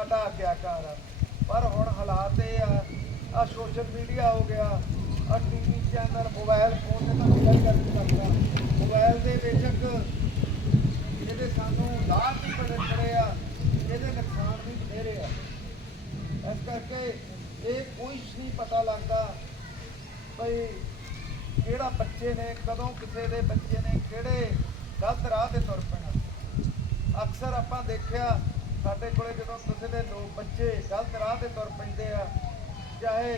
ਸਾਡਾ ਆਗਿਆਕਾਰ ਆ ਪਰ ਹੁਣ ਹਾਲਾਤ ਇਹ ਆ ਆ ਸੋਸ਼ਲ ਮੀਡੀਆ ਹੋ ਗਿਆ ਆ ਟੀਵੀ ਚੈਨਲ ਮੋਬਾਈਲ ਫੋਨ ਤੇ ਤਾਂ ਮੇਰਾ ਹੀ ਗੱਲ ਮੋਬਾਈਲ ਦੇ ਬੇਸ਼ੱਕ ਜਿਹਦੇ ਸਾਨੂੰ ਲਾਭ ਵੀ ਬੜੇ ਬੜੇ ਆ, ਇਹਦੇ ਨੁਕਸਾਨ ਵੀ ਬਥੇਰੇ ਆ। ਇਸ ਕਰਕੇ ਇਹ ਕੋਈ ਨਹੀਂ ਪਤਾ ਲੱਗਦਾ ਬਈ ਕਿਹੜਾ ਬੱਚੇ ਨੇ, ਕਦੋਂ ਕਿਸੇ ਦੇ ਬੱਚੇ ਨੇ ਕਿਹੜੇ ਗਲਤ ਰਾਹ ਤੇ ਤੁਰ ਪੈਣਾ। ਅਕਸਰ ਆਪਾਂ ਦੇਖਿਆ ਸਾਡੇ ਕੋਲੇ ਜਦੋਂ ਕਿਸੇ ਦੇ ਲੋਕ ਬੱਚੇ ਗਲਤ ਰਾਹ ਤੇ ਤੁਰ ਪੈਂਦੇ ਆ, ਚਾਹੇ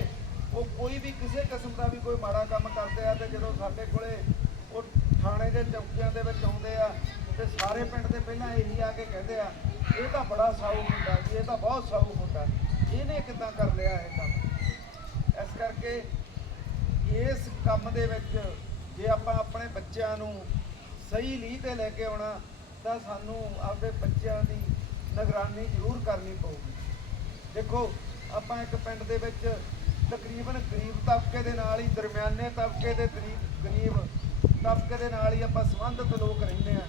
ਉਹ ਕੋਈ ਵੀ ਕਿਸੇ ਕਿਸਮ ਦਾ ਵੀ ਕੋਈ ਮਾੜਾ ਕੰਮ ਕਰਦੇ ਆ ਤੇ ਜਦੋਂ ਸਾਡੇ ਕੋਲੇ ਉਹ ਥਾਣੇ ਦੇ ਚੌਕੀਆਂ ਦੇ ਵਿੱਚ ਆਉਂਦੇ ਆ ਤੇ ਸਾਰੇ ਪਿੰਡ ਦੇ ਪਹਿਲਾਂ ਇਹੀ ਆ ਕੇ ਕਹਿੰਦੇ ਆ, ਇਹ ਤਾਂ ਬੜਾ ਸਾਊ ਮੁੰਡਾ ਜੀ, ਇਹ ਤਾਂ ਬਹੁਤ ਸਾਊ ਮੁੰਡਾ, ਇਹਨੇ ਕਿਦਾਂ ਕਰ ਲਿਆ ਇਹ ਕੰਮ? ਇਸ ਕਰਕੇ ਇਸ ਕੰਮ ਦੇ ਵਿੱਚ ਜੇ ਆਪਾਂ ਆਪਣੇ ਬੱਚਿਆਂ ਨੂੰ ਸਹੀ ਲੀਹ ਤੇ ਲੈ ਕੇ ਆਉਣਾ, ਤਾਂ ਸਾਨੂੰ ਆਪਦੇ ਬੱਚਿਆਂ ਦੀ ਨਿਗਰਾਨੀ ਜ਼ਰੂਰ ਕਰਨੀ ਪਊਗੀ। ਦੇਖੋ, ਆਪਾਂ ਇੱਕ ਪਿੰਡ ਦੇ ਵਿੱਚ ਤਕਰੀਬਨ ਗਰੀਬ ਤਬਕੇ ਦੇ ਨਾਲ ਹੀ, ਦਰਮਿਆਨੇ ਤਬਕੇ ਦੇ ਗਰੀਬ ਗਰੀਬ ਤਬਕੇ ਦੇ ਨਾਲ ਹੀ ਆਪਾਂ ਸੰਬੰਧਿਤ ਲੋਕ ਰਹਿੰਦੇ ਆ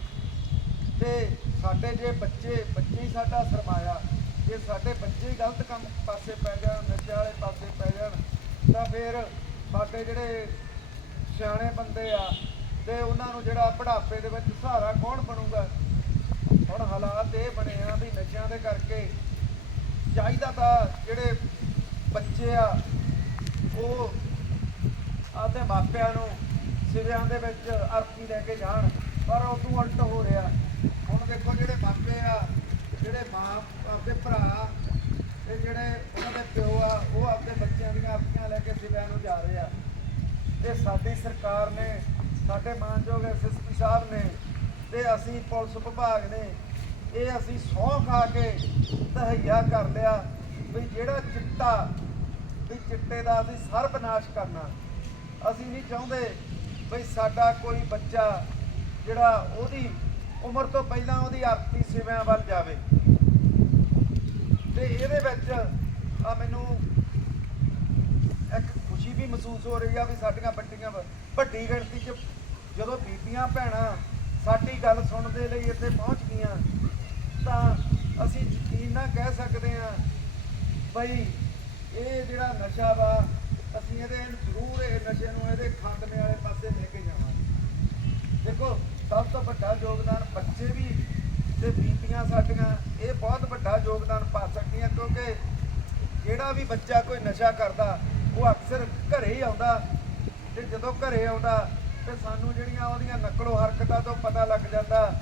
ਤੇ ਸਾਡੇ ਜੇ ਬੱਚੇ ਬੱਚੇ ਹੀ ਸਾਡਾ ਸਰਮਾਇਆ, ਜੇ ਸਾਡੇ ਬੱਚੇ ਹੀ ਗਲਤ ਕੰਮ ਪਾਸੇ ਪੈ ਜਾਣ ਨਸ਼ੇ ਵਾਲੇ ਪਾਸੇ ਪੈ ਜਾਣ, ਤਾਂ ਫਿਰ ਸਾਡੇ ਜਿਹੜੇ ਸਿਆਣੇ ਬੰਦੇ ਆ, ਤੇ ਉਹਨਾਂ ਨੂੰ ਜਿਹੜਾ ਬੁਢਾਪੇ ਦੇ ਵਿੱਚ ਸਹਾਰਾ ਕੌਣ ਬਣੂਗਾ? ਹੁਣ ਹਾਲਾਤ ਇਹ ਬਣੇ ਆ ਵੀ ਨਸ਼ਿਆਂ ਦੇ ਕਰਕੇ ਚਾਹੀਦਾ ਤਾਂ ਜਿਹੜੇ ਬੱਚੇ ਆ, ਉਹ ਆਪਦੇ ਮਾਪਿਆਂ ਨੂੰ ਸਿਵਿਆਂ ਦੇ ਵਿੱਚ ਅਰਥੀ ਲੈ ਕੇ ਜਾਣ, ਪਰ ਉਦੋਂ ਉਲਟ ਹੋ ਰਿਹਾ। ਹੁਣ ਦੇਖੋ ਜਿਹੜੇ ਮਾਪੇ ਆ, ਜਿਹੜੇ ਮਾਂ, ਆਪਦੇ ਭਰਾ ਤੇ ਜਿਹੜੇ ਉਹਨਾਂ ਦੇ ਪਿਓ ਆ, ਉਹ ਆਪਦੇ ਬੱਚਿਆਂ ਦੀਆਂ ਅਰਥੀਆਂ ਲੈ ਕੇ ਸਿਵਿਆਂ ਨੂੰ ਜਾ ਰਹੇ ਆ। ਤੇ ਸਾਡੀ ਸਰਕਾਰ ਨੇ, ਸਾਡੇ ਮਾਨਯੋਗ ਐਸਐਸਪੀ ਸਾਹਿਬ ਨੇ ਤੇ ਅਸੀਂ ਪੁਲਿਸ ਵਿਭਾਗ ਨੇ ਇਹ ਅਸੀਂ ਸਹੁੰ ਖਾ ਕੇ ਤਹਈਆ ਕਰ ਲਿਆ ਵੀ ਜਿਹੜਾ ਚਿੱਟਾ, ਵੀ ਚਿੱਟੇ ਦਾ ਅਸੀਂ ਸਰਬਨਾਸ਼ ਕਰਨਾ। ਅਸੀਂ ਨਹੀਂ ਚਾਹੁੰਦੇ ਵੀ ਸਾਡਾ ਕੋਈ ਬੱਚਾ ਜਿਹੜਾ ਉਹਦੀ ਉਮਰ ਤੋਂ ਪਹਿਲਾਂ ਉਹਦੀ ਆਰਥੀ ਸੇਵਾਵਾਂ ਵੱਲ ਜਾਵੇ। ਤੇ ਇਹਦੇ ਵਿੱਚ ਆ ਮੈਨੂੰ ਇੱਕ ਖੁਸ਼ੀ ਵੀ ਮਹਿਸੂਸ ਹੋ ਰਹੀ ਆ ਵੀ ਸਾਡੀਆਂ ਵੱਡੀਆਂ, ਵੱਡੀ ਗਿਣਤੀ 'ਚ ਜਦੋਂ ਬੀਬੀਆਂ, ਭੈਣਾਂ ਸਾਡੀ ਗੱਲ ਸੁਣਨ ਦੇ ਲਈ ਇੱਥੇ ਪਹੁੰਚ ਗਈਆਂ। ਤਾਂ ਅਸੀਂ ਯਕੀਨ ਨਾਲ ਕਹਿ ਸਕਦੇ ਹਾਂ ਬਈ ਇਹ ਜਿਹੜਾ ਨਸ਼ਾ ਵਾ, ਅਸੀਂ ਇਹਦੇ ਜ਼ਰੂਰ ਇਹ ਨਸ਼ੇ ਨੂੰ ਇਹਦੇ ਖਾਤਮੇ ਵਾਲੇ ਪਾਸੇ ਲੈ ਕੇ ਜਾਵਾਂਗੇ। ਦੇਖੋ, ਸਭ ਤੋਂ ਵੱਡਾ ਯੋਗਦਾਨ ਬੱਚੇ ਵੀ ਤੇ ਬੀਬੀਆਂ ਸਾਡੀਆਂ, ਇਹ ਬਹੁਤ ਵੱਡਾ ਯੋਗਦਾਨ ਪਾ ਸਕਦੀਆਂ ਕਿਉਂਕਿ ਜਿਹੜਾ ਵੀ ਬੱਚਾ ਕੋਈ ਨਸ਼ਾ ਕਰਦਾ, ਉਹ ਅਕਸਰ ਘਰੇ ਹੀ ਆਉਂਦਾ ਤੇ ਜਦੋਂ ਘਰੇ ਆਉਂਦਾ ਤੇ ਸਾਨੂੰ ਜਿਹੜੀਆਂ ਉਹਦੀਆਂ ਨਕਲੋ ਹਰਕਤਾਂ ਤੋਂ ਪਤਾ ਲੱਗ ਜਾਂਦਾ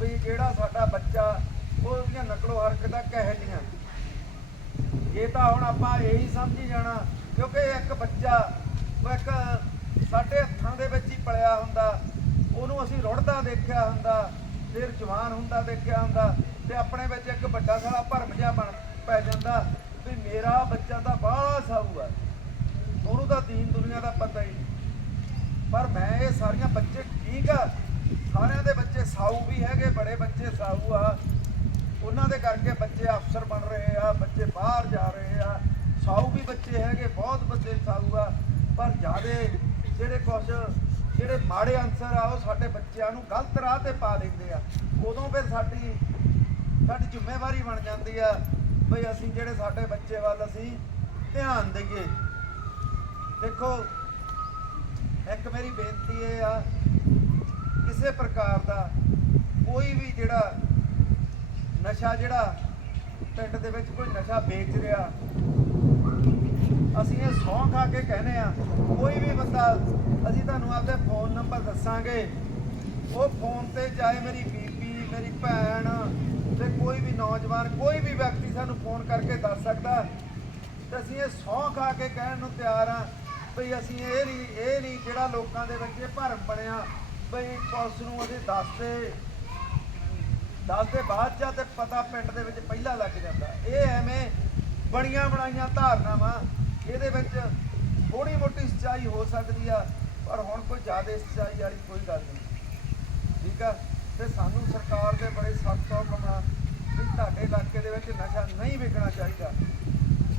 ਵੀ ਜਿਹੜਾ ਸਾਡਾ ਬੱਚਾ ਉਹਦੀਆਂ ਨਕਲੋ ਹਰਕਤਾਂ ਕਿਹੋ ਜਿਹੀਆਂ। ਇਹ ਤਾਂ ਹੁਣ ਆਪਾਂ ਇਹੀ ਸਮਝੀ ਜਾਣਾ, ਕਿਉਂਕਿ ਇੱਕ ਬੱਚਾ, ਉਹ ਇੱਕ ਸਾਡੇ ਹੱਥਾਂ ਦੇ ਵਿੱਚ ਹੀ ਪਲਿਆ ਹੁੰਦਾ, ਉਹਨੂੰ ਅਸੀਂ ਰੁੜਦਾ ਦੇਖਿਆ ਹੁੰਦਾ, ਫਿਰ ਜਵਾਨ ਹੁੰਦਾ ਦੇਖਿਆ ਹੁੰਦਾ, ਤੇ ਆਪਣੇ ਵਿੱਚ ਇੱਕ ਵੱਡਾ ਸਾਰਾ ਭਰਮ ਜਿਹਾ ਬਣ ਪੈ ਜਾਂਦਾ ਵੀ ਮੇਰਾ ਬੱਚਾ ਤਾਂ ਬਾਹਲਾ ਸਾਊ ਆ। ਉਹਨੂੰ ਤਾਂ ਦੀਨ ਦੁਨੀਆ ਦਾ ਪਤਾ ਹੀ ਨਹੀਂ। ਪਰ ਮੈਂ ਸਾਰੀਆਂ ਬੱਚੇ ਠੀਕ ਆ। ਸਾਰਿਆਂ ਦੇ ਬੱਚੇ ਸਾਊ ਵੀ ਹੈਗੇ, ਬੜੇ ਬੱਚੇ ਸਾਊ ਆ। ਉਹਨਾਂ ਦੇ ਕਰਕੇ ਬੱਚੇ ਅਫਸਰ ਬਣ ਰਹੇ ਆ, ਬੱਚੇ ਬਾਹਰ ਜਾ ਰਹੇ ਆ। ਸਾਊ ਵੀ ਬੱਚੇ ਹੈਗੇ, ਬਹੁਤ ਬੱਚੇ ਸਾਊ ਆ। ਪਰ ਜਿਆਦੇ ਜਿਹੜੇ ਕੁਝ ਜਿਹੜੇ ਮਾੜੇ ਅੰਸਰ ਆ, ਉਹ ਸਾਡੇ ਬੱਚਿਆਂ ਨੂੰ ਗਲਤ ਰਾਹ ਤੇ ਪਾ ਦਿੰਦੇ ਆ। ਉਦੋਂ ਫਿਰ ਸਾਡੀ ਸਾਡੀ ਜ਼ਿੰਮੇਵਾਰੀ ਬਣ ਜਾਂਦੀ ਆ, ਬਈ ਅਸੀਂ ਜਿਹੜੇ ਸਾਡੇ ਬੱਚੇ ਵੱਲ ਅਸੀਂ ਧਿਆਨ ਦਈਏ। ਦੇਖੋ ਇੱਕ ਮੇਰੀ ਬੇਨਤੀ ਇਹ ਆ, ਕਿਸੇ ਪ੍ਰਕਾਰ ਦਾ ਕੋਈ ਵੀ ਜਿਹੜਾ ਨਸ਼ਾ ਜਿਹੜਾ ਪਿੰਡ ਦੇ ਵਿੱਚ ਕੋਈ ਨਸ਼ਾ ਵੇਚ ਰਿਹਾ, ਅਸੀਂ ਇਹ ਸੌਂ ਖਾ ਕੇ ਕਹਿੰਦੇ ਆ ਕੋਈ ਵੀ ਬੰਦਾ, ਅਸੀਂ ਤੁਹਾਨੂੰ ਆਪਦੇ ਫੋਨ ਨੰਬਰ ਦੱਸਾਂਗੇ, ਉਹ ਫੋਨ ਤੇ ਚਾਹੇ ਮੇਰੀ ਬੀਬੀ, ਮੇਰੀ ਭੈਣ ਤੇ ਕੋਈ ਵੀ ਨੌਜਵਾਨ, ਕੋਈ ਵੀ ਵਿਅਕਤੀ ਸਾਨੂੰ ਫੋਨ ਕਰਕੇ ਦੱਸ ਸਕਦਾ, ਤੇ ਅਸੀਂ ਇਹ ਸੌਂ ਖਾ ਕੇ ਕਹਿਣ ਨੂੰ ਤਿਆਰ ਆ ਬਈ ਅਸੀਂ ਇਹ ਨਹੀਂ ਇਹ ਨਹੀਂ ਜਿਹੜਾ ਲੋਕਾਂ ਦੇ ਵਿੱਚ ਇਹ ਭਰਮ ਬਣਿਆ, ਬਈ ਪੁਲਿਸ ਨੂੰ ਅਸੀਂ ਦੱਸਦੇ ਦੱਸਦੇ ਬਾਅਦ ਚ ਤੇ ਪਤਾ ਪਿੰਡ ਦੇ ਵਿੱਚ ਪਹਿਲਾਂ ਲੱਗ ਜਾਂਦਾ। ਇਹ ਐਵੇਂ ਬਣੀਆਂ ਬਣਾਈਆਂ ਧਾਰਨਾਵਾਂ, ਇਹਦੇ ਵਿੱਚ ਥੋੜੀ ਮੋਟੀ ਸੱਚਾਈ ਹੋ ਸਕਦੀ ਆ, ਪਰ ਹੁਣ ਕੋਈ ਜ਼ਿਆਦਾ ਸੱਚਾਈ ਵਾਲੀ ਕੋਈ ਗੱਲ ਨਹੀਂ। ਠੀਕ ਆ? ਤੇ ਸਾਨੂੰ ਸਰਕਾਰ ਦੇ ਬੜੇ ਸਖਤ ਹੁਕਮ ਆ ਵੀ ਤੁਹਾਡੇ ਇਲਾਕੇ ਦੇ ਵਿੱਚ ਨਸ਼ਾ ਨਹੀਂ ਵਿਕਣਾ ਚਾਹੀਦਾ।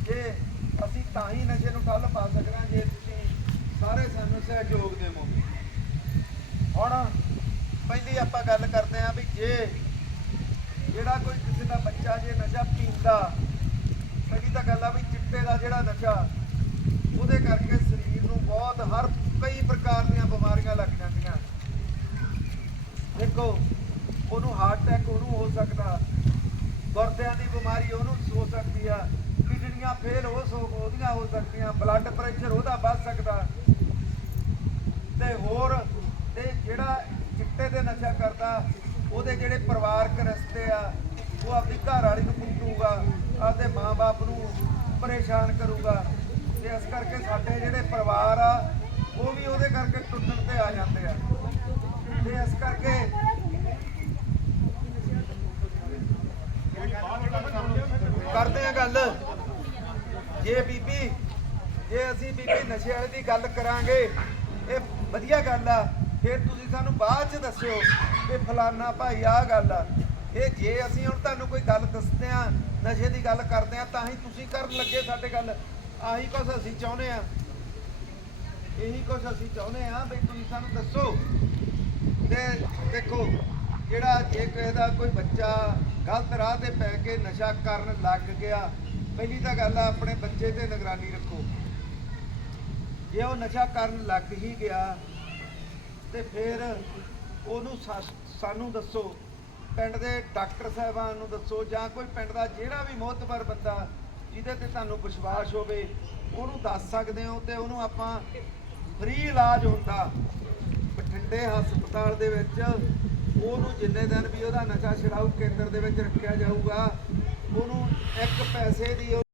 ਜੇ ਅਸੀਂ ਤਾਂ ਹੀ ਨਸ਼ੇ ਨੂੰ ਠੱਲ ਪਾ ਸਕਣਾ, ਜੇ ਸਾਰੇ ਸਾਨੂੰ ਸਹਿਯੋਗ ਦੇਵੋ ਹੁਣ ਪਹਿਲੀ ਆਪਾਂ ਗੱਲ ਕਰਦੇ ਆਂ ਵੀ ਜੇ ਜਿਹੜਾ ਕੋਈ ਕਿਸੇ ਦਾ ਬੱਚਾ ਜੇ ਨਸ਼ਾ ਪੀਂਦਾ, ਪਹਿਲੀ ਤਾਂ ਗੱਲ ਆ ਵੀ ਚਿੱਟੇ ਦਾ ਜਿਹੜਾ ਨਸ਼ਾ, ਉਹਦੇ ਕਰਕੇ ਸਰੀਰ ਨੂੰ ਬਹੁਤ ਹਰ ਕਈ ਪ੍ਰਕਾਰ ਦੀਆਂ ਬਿਮਾਰੀਆਂ ਲੱਗ ਜਾਂਦੀਆਂ। ਦੇਖੋ, ਉਹਨੂੰ ਹਾਰਟ ਅਟੈਕ ਉਹਨੂੰ ਹੋ ਸਕਦਾ, ਗੁਰਦਿਆਂ ਦੀ ਬਿਮਾਰੀ ਉਹਨੂੰ ਹੋ ਸਕਦੀ ਆ, ਕਿਡਨੀਆਂ ਫੇਲ ਹੋ ਸੋ ਉਹਦੀਆਂ ਹੋ ਸਕਦੀਆਂ ਬਲੱਡ ਪ੍ਰੈਸ਼ਰ ਉਹਦਾ ਵੱਧ ਸਕਦਾ। ਤੇ ਹੋਰ ਤੇ ਜਿਹੜਾ ਚਿੱਟੇ ਦੇ ਨਸ਼ਾ ਕਰਦਾ, ਉਹਦੇ ਜਿਹੜੇ ਪਰਿਵਾਰਕ ਰਸਤੇ ਆ, ਉਹ ਆਪਣੀ ਘਰ ਵਾਲੀ ਨੂੰ ਕੁੱਟੂਗਾ ਆਪਦੇ ਮਾਪੇ ਨੂੰ ਪਰੇਸ਼ਾਨ ਕਰੂਗਾ। ਤੇ ਇਸ ਕਰਕੇ ਸਾਡੇ ਜਿਹੜੇ ਪਰਿਵਾਰ ਆ, ਉਹ ਵੀ ਉਹਦੇ ਕਰਕੇ ਟੁੱਟਣ ਤੇ ਆ ਜਾਂਦੇ ਆ। ਤੇ ਇਸ ਕਰਕੇ ਕਰਦੇ ਆ ਗੱਲ। ਜੇ ਬੀਬੀ, ਜੇ ਅਸੀਂ ਬੀਬੀ ਨਸ਼ੇ ਵਾਲੇ ਦੀ ਗੱਲ ਕਰਾਂਗੇ, ਇਹ ਵਧੀਆ ਗੱਲ ਆ। ਫਿਰ ਤੁਸੀਂ ਸਾਨੂੰ ਬਾਅਦ ਚ ਦੱਸਿਓ ਕਿ ਫਲਾਨਾ ਭਾਈ ਆਹ ਗੱਲ ਆ। ਇਹ ਜੇ ਅਸੀਂ ਹੁਣ ਤੁਹਾਨੂੰ ਕੋਈ ਗੱਲ ਦੱਸਦੇ ਆ, ਨਸ਼ੇ ਦੀ ਗੱਲ ਕਰਦੇ ਆ, ਤਾਂ ਹੀ ਤੁਸੀਂ ਕਰਨ ਲੱਗੇ ਸਾਡੇ ਗੱਲ। ਆਹੀ ਕੁਝ ਅਸੀਂ ਚਾਹੁੰਦੇ ਆ। ਇਹੀ ਕੁਝ ਅਸੀਂ ਚਾਹੁੰਦੇ ਆ ਵੀ ਤੁਸੀਂ ਸਾਨੂੰ ਦੱਸੋ। ਤੇ ਦੇਖੋ, ਜਿਹੜਾ ਜੇ ਕਿਸੇ ਦਾ ਕੋਈ ਬੱਚਾ ਗਲਤ ਰਾਹ ਤੇ ਪੈ ਕੇ ਨਸ਼ਾ ਕਰਨ ਲੱਗ ਗਿਆ, ਪਹਿਲੀ ਤਾਂ ਗੱਲ ਆ, ਆਪਣੇ ਬੱਚੇ ਤੇ ਨਿਗਰਾਨੀ ਰੱਖੋ। ਜੇ ਉਹ ਨਸ਼ਾ ਕਰਨ ਲੱਗ ਹੀ ਗਿਆ, ਤੇ ਫਿਰ ਉਹਨੂੰ ਸਾ- ਸਾਨੂੰ ਦੱਸੋ, ਪਿੰਡ ਦੇ ਡਾਕਟਰ ਸਾਹਿਬਾਨ ਨੂੰ ਦੱਸੋ, ਜਾਂ ਕੋਈ ਪਿੰਡ ਦਾ ਜਿਹੜਾ ਵੀ ਮੋਹਤਬਰ ਬੰਦਾ ਜਿਹਦੇ ਤੇ ਤੁਹਾਨੂੰ ਵਿਸ਼ਵਾਸ ਹੋਵੇ, ਉਹਨੂੰ ਦੱਸ ਸਕਦੇ ਹੋ ਤੇ ਉਹਨੂੰ ਆਪਾਂ ਫ੍ਰੀ ਇਲਾਜ ਹੁੰਦਾ। ਬਠਿੰਡੇ ਹਸਪਤਾਲ ਦੇ ਵਿੱਚ ਉਹਨੂੰ ਜਿੰਨੇ ਦਿਨ ਵੀ ਉਹਦਾ ਨਸ਼ਾ ਛਡਾਊ ਕੇਂਦਰ ਦੇ ਵਿੱਚ ਰੱਖਿਆ ਜਾਊਗਾ, ਉਹਨੂੰ ਇੱਕ ਪੈਸੇ ਦੀ ਉਹ